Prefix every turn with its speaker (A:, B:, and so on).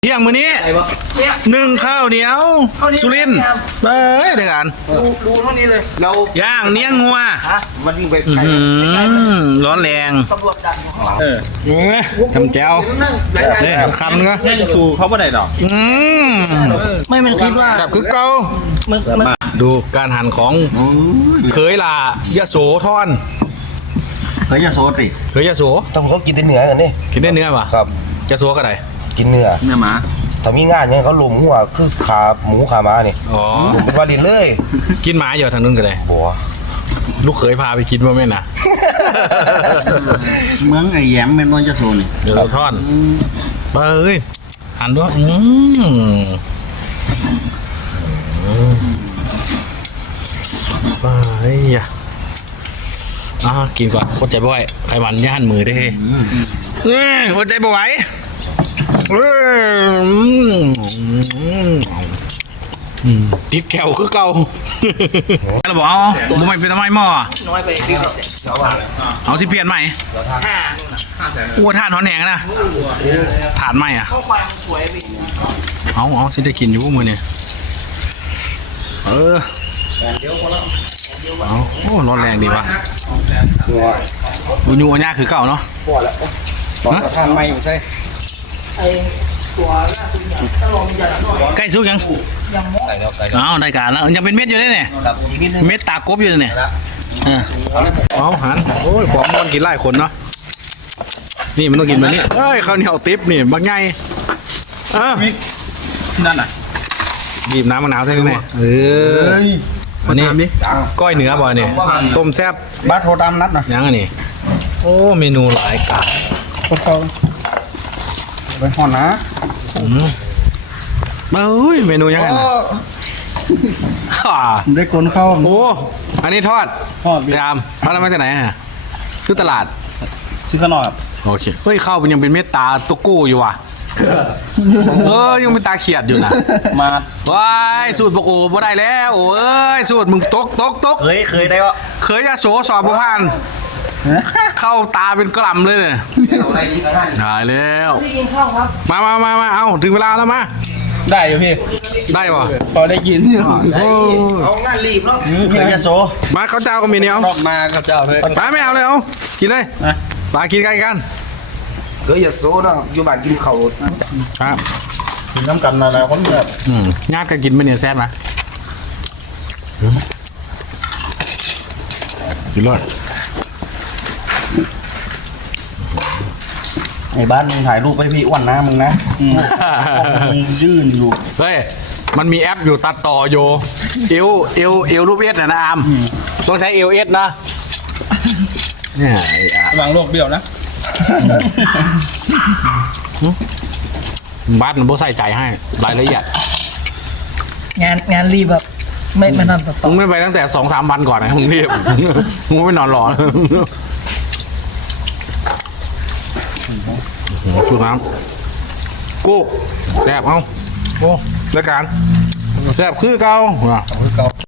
A: เที่ยงมื้อนี้นึ่งข้าวเหนียวสุรินทร์เบ้ยเดี๋ยวกัน
B: ดูเท่านี้เลยเรา
A: ย่างเนื้องัว
B: มันยิ่งไปไกล
A: ร้อนแรง
B: ตำรวจดันของเรา
A: ทำแจ่วเนี่ยคำนึงก็
C: สู่เขาไม่ได้หรอก
B: ไม่มันคิดว่า
A: ครับคือเก่าดูการหั่นของเคยล่ะยะโสธร
D: เคยยะโสติ
A: เคยยะโส
D: ต้องเขากินแต่เนื้อกันนี่
A: กินได้เนื้อป่ะ
D: ครับ
A: ยะโสก็ได้
D: กินเนื้อ
C: หมา
D: ถ้ามีงานเนี่ยเขาลุมหัวคือขาหมูขาม้านี่
A: อ๋อ
D: เป็นวาลินเลย
A: กินหมาอยู่ทางนู้นก็ได้
D: บัว
A: ลูกเคยพาไปกินบ่แม่นนะ
D: เมืองไอ้แยมแม่นอนยะโสนี่
A: ยะโสธรเอ้ยหั่นด้วยเฮ้ยกินก่อนอดใจบ่ไหวไขมันย่านมือได้อดใจบ่ไหวติดแก้วคือเก่าเราบอกบ่ไม่เป็นทำไมหม้อ
B: น้อยไปพี่
A: เอาสิเปลี่ยนใหม่อ้วนถ่านหอนแหงนะถ่านใหม่อ่ะ
B: ข้าวควายมันสวยพี่
A: เอาสิได้กินอยู่มือเนี่ยเอาโอ้ร้อนแรงดีวะยูอันนี้คือเก่าเนาะ
C: ทำไมอยู่ใช่
B: ไอตัวถ้าลองยัน
A: ใกล้สุกยังได้การแล้วยังเป็นเม็ดอยู่เนี่ยเม็ดตากบอยู่เนี่ยเอาหันโอ้ยของมันกินไล่คนเนาะนี่มันต้องกินแบบนี้เอ้ยข้าวเหนียวติ๊บนี่บางไง
C: นั่นน่ะ
A: บีบน้ำมะนาวใส่ไหมวันนี้ก้อยเนื้อบ่อยนี่ต้มแซ่บ
D: บ้าโทรตามนัดนะ
A: ยังอันนี้โอ้เมนูหลายกา
D: เขาไปห่อนนะ
A: เฮ้ยเมนูยังไง
D: ได้คนเข้า
A: โอ้อันนี้ทอดยามทอดแล้วมาจากไหนฮะซื้อตลาด
C: ซื้อข้าวหน่อย
A: โอเคเฮ้ยข้าวมันยังเป็นเม็ดตาตุกู้อยู่ว่ะยังเป็นตาเขียดอยู่นะ
C: มา
A: ว้ายสูตรปกโอ้บ่ได้แล้วโอ้ยสูตรมึงตก
D: เคยได้วะ
A: เคยจะโสสอบผ่านเข้าตาเป็นกล่ำเลยเนี่ยได้แล้ว
B: พี่กินข้าวครับ
A: มาเอาถึงเวลาแล้วมา
C: ได้อยู่พี่
A: ได้ป่ะ
C: พอได้กิน
D: เอางานรีบแล้วเคยยะโส
A: มาข้าวเจ้าก็มีเนี่ย
C: เอามาข้าวเจ้าเลย
A: ป้าไม่เอาเลยเอากินเลยป้ากินกัน
D: เคยยะโสนะอยู่บ้านกินเขา
A: ครับ
D: กินน้ำกันอะไรคนแบบ
A: ญาติกันกินไม่เนี่ยแซ่บไหมกินเลย
D: ไอ้บ้านมึงถ่ายรูปไปพี่อ้วนนะมึงนะยื่นอยู่
A: เฮ้ยมันมีแอปอยู่ตัดต่อโยเอลรูปเอสนะอามต้องใช้เอลเอสนะเนี่ยว
C: างโลกเดียวนะ
A: บ้านมันโบใส่ใจให้รายละเอียด
B: งานรีบแบบไม่นอนต่อ
A: มึงไม่ไปตั้งแต่2-3 วันก่อนนะมึงรีบมึงไม่นอนรอสูตรน้ำกู้แซ่บเอาโอ้แล้วการแซ่บคือเก่า